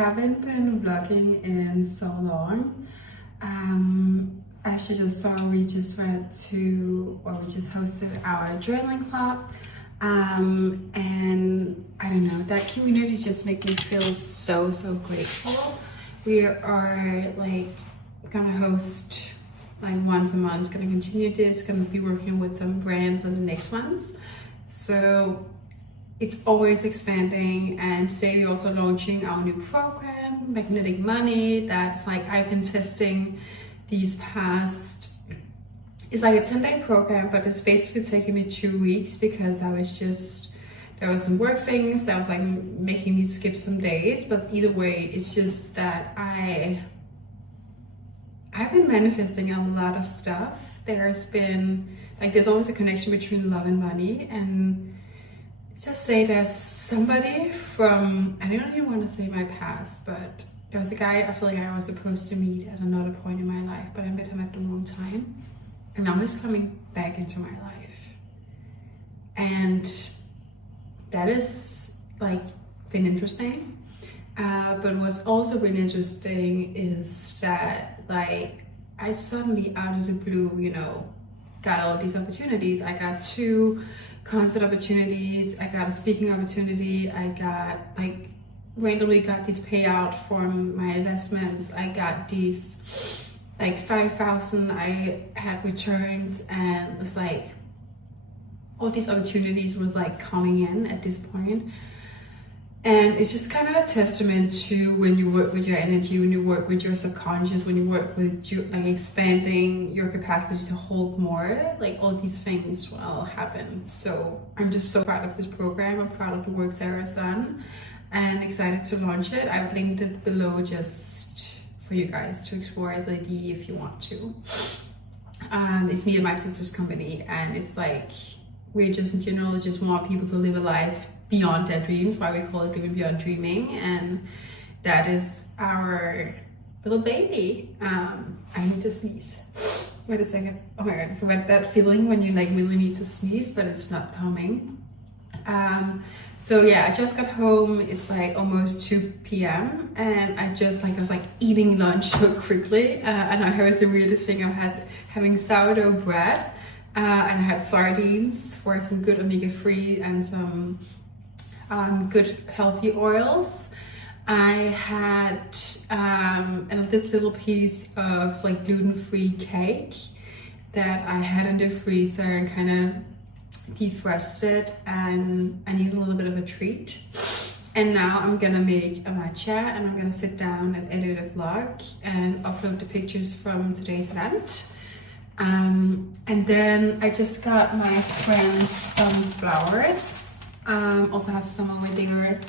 haven't been vlogging in so long. As you just saw, we just hosted our journaling club. And I don't know, that community just makes me feel so grateful. We are like gonna host like once a month, gonna continue this, gonna be working with some brands on the next ones. So it's always expanding, and today we're also launching our new program, Magnetic Money, that's like I've been testing these past, it's like a 10-day program, but it's basically taking me 2 weeks because there was some work things that was like making me skip some days. But either way, it's just that I've been manifesting a lot of stuff. There's always a connection between love and money, and just say there's somebody from, I don't even want to say my past, but there was a guy I feel like I was supposed to meet at another point in my life, but I met him at the wrong time. And now he's coming back into my life. And that is like been interesting. But what's also been interesting is that like I suddenly out of the blue, you know, got all these opportunities. I got 2 concert opportunities, I got a speaking opportunity, I got like randomly got these payout from my investments, I got these like 5,000 I had returned, and it was like all these opportunities was like coming in at this point. And it's just kind of a testament to when you work with your energy, when you work with your subconscious, when you work with like expanding your capacity to hold more, like all these things will happen. So I'm just so proud of this program. I'm proud of the work Sarah's done and excited to launch it. I've linked it below just for you guys to explore the idea if you want to. It's me and my sister's company, and it's like we just in general just want people to live a life beyond their dreams, why we call it Living Beyond Dreaming, and that is our little baby. I need to sneeze. Wait a second. Oh my god, so that feeling when you like really need to sneeze but it's not coming. So yeah, I just got home. It's like almost 2 p.m. and I was like eating lunch so quickly, and I was the weirdest thing. having sourdough bread, and I had sardines for some good omega-3 and some good healthy oils. I had this little piece of like gluten-free cake that I had in the freezer and kind of defrosted, and I need a little bit of a treat. And now I'm gonna make a matcha, and I'm gonna sit down and edit a vlog and upload the pictures from today's event. And then I just got my friends some flowers. Also have some over there,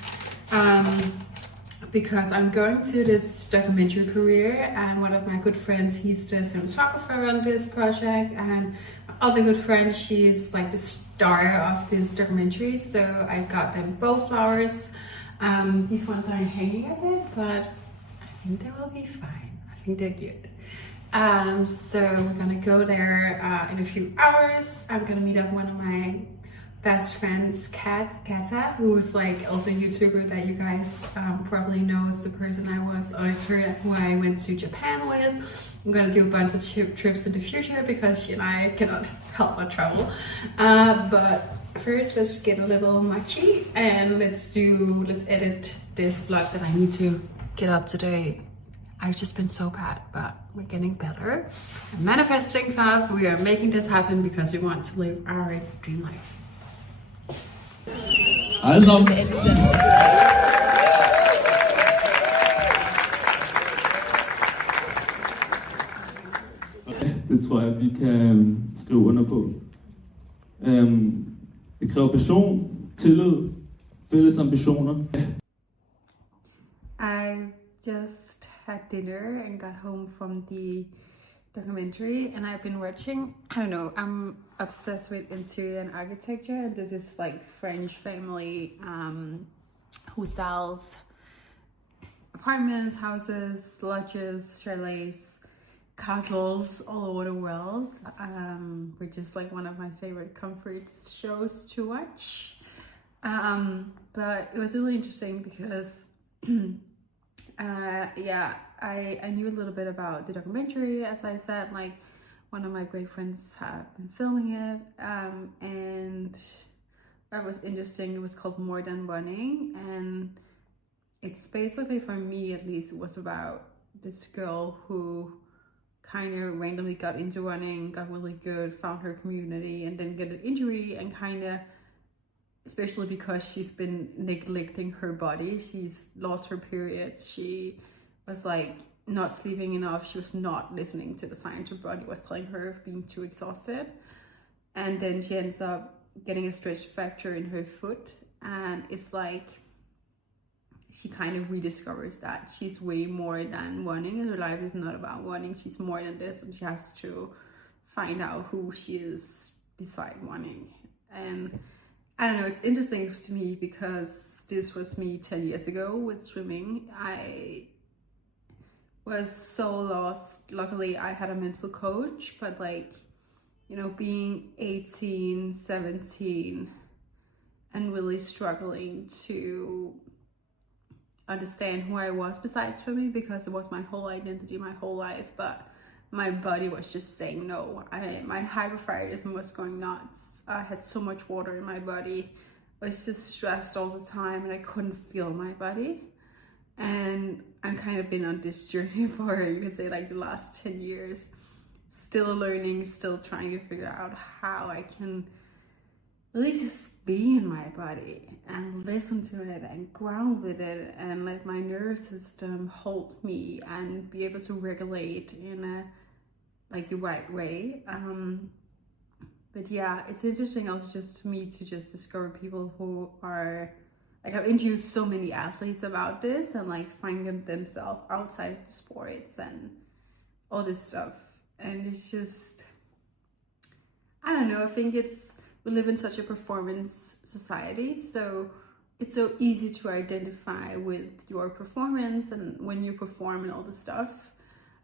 because I'm going to this documentary career, and one of my good friends, he's the cinematographer on this project, and my other good friend, she's like the star of this documentary. So I got them both flowers. These ones are hanging a bit, but I think they will be fine. I think they're good. So we're gonna go there in a few hours. I'm gonna meet up one of my best friends, Kata, who's like also a YouTuber that you guys probably know. It's the person who I went to Japan with. I'm gonna do a bunch of trips in the future because she and I cannot help but travel. But first, let's get a little matcha, and let's edit this vlog that I need to get up today. I've just been so bad, but we're getting better. I'm manifesting stuff. We are making this happen because we want to live our dream life. Alle sammen. Det tror jeg, vi kan skrive under på. Det kræver passion, tillid, fælles ambitioner. I just had dinner and got home from the documentary, and I've been watching, I don't know, I'm obsessed with interior and architecture, and there's this like French family who sells apartments, houses, lodges, chalets, castles all over the world, which is like one of my favorite comfort shows to watch. But it was really interesting because Yeah, I knew a little bit about the documentary, as I said, like one of my great friends had been filming it, and that was interesting. It was called More Than Running, and it's basically, for me at least, it was about this girl who kind of randomly got into running, got really good, found her community, and then get an injury, and kind of, especially because she's been neglecting her body, she's lost her periods, she was like not sleeping enough, she was not listening to the signs her body was telling her of being too exhausted, and then she ends up getting a stress fracture in her foot, and it's like she kind of rediscovers that she's way more than running, and her life is not about running, she's more than this, and she has to find out who she is beside running. And I don't know, it's interesting to me because this was me 10 years ago with swimming. I was so lost. Luckily, I had a mental coach, but like, you know, being 18, 17 and really struggling to understand who I was besides swimming, because it was my whole identity, my whole life, but my body was just saying no. My hypothyroidism was going nuts. I had so much water in my body. I was just stressed all the time, and I couldn't feel my body. And I've kind of been on this journey for, you could say, like the last 10 years, still learning, still trying to figure out how I can really just be in my body and listen to it and ground with it, and let my nervous system hold me and be able to regulate in a like the right way. But yeah, it's interesting also just to me to just discover people who are like, I've interviewed so many athletes about this, and like finding themselves outside the sports and all this stuff, and it's just, I don't know, I think we live in such a performance society, so it's so easy to identify with your performance and when you perform and all this stuff.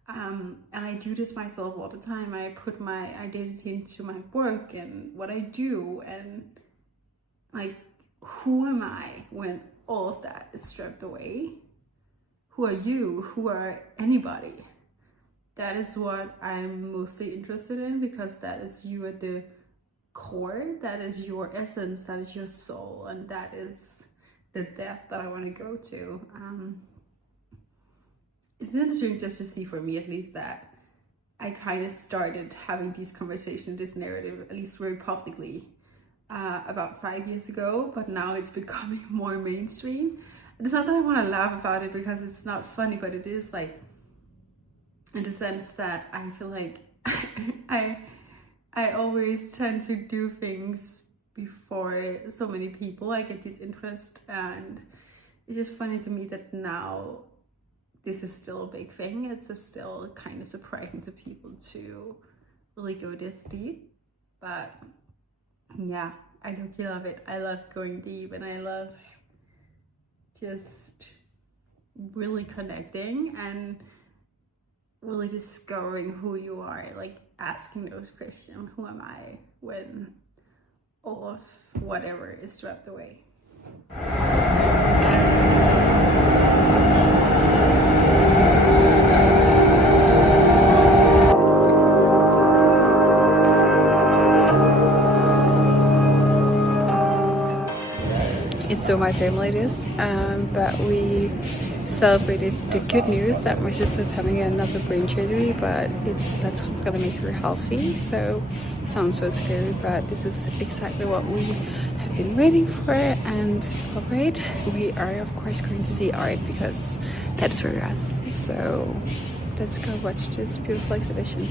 And I do this myself all the time. I put my identity into my work and what I do, and like, who am I when all of that is stripped away? Who are you? Who are anybody? That is what I'm mostly interested in, because that is you at the core, that is your essence, that is your soul, and that is the depth that I want to go to. It's interesting just to see, for me at least, that I kind of started having these conversations, this narrative, at least very publicly, about 5 years ago, but now it's becoming more mainstream. And it's not that I want to laugh about it because it's not funny, but it is, like, in the sense that I feel like I always tend to do things before so many people. I get this interest, and it's just funny to me that now this is still a big thing. It's still kind of surprising to people to really go this deep. But yeah, I do love it. I love going deep, and I love just really connecting and really discovering who you are, like asking those questions. Who am I when all of whatever is stripped away? It's so my family it is, but we celebrated the good news that my sister's having another brain surgery, but that's what's gonna make her healthy. So it sounds so scary, but this is exactly what we have been waiting for. And to celebrate, we are of course going to see art, because that's for us. So let's go watch this beautiful exhibition.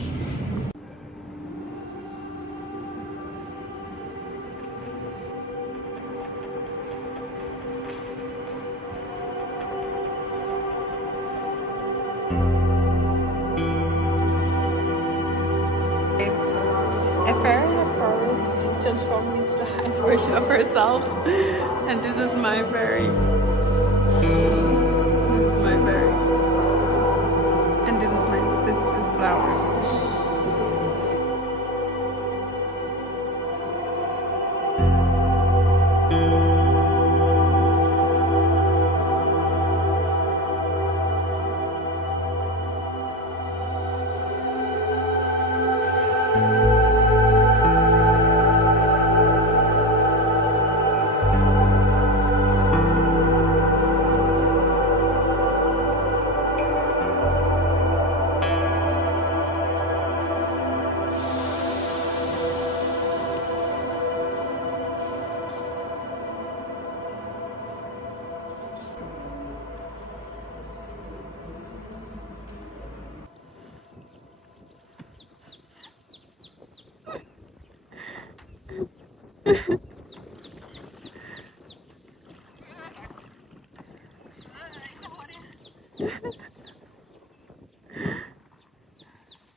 A fairy in the forest transformed into the highest version of herself, and this is my fairy. This is my fairy, and this is my sister's flower.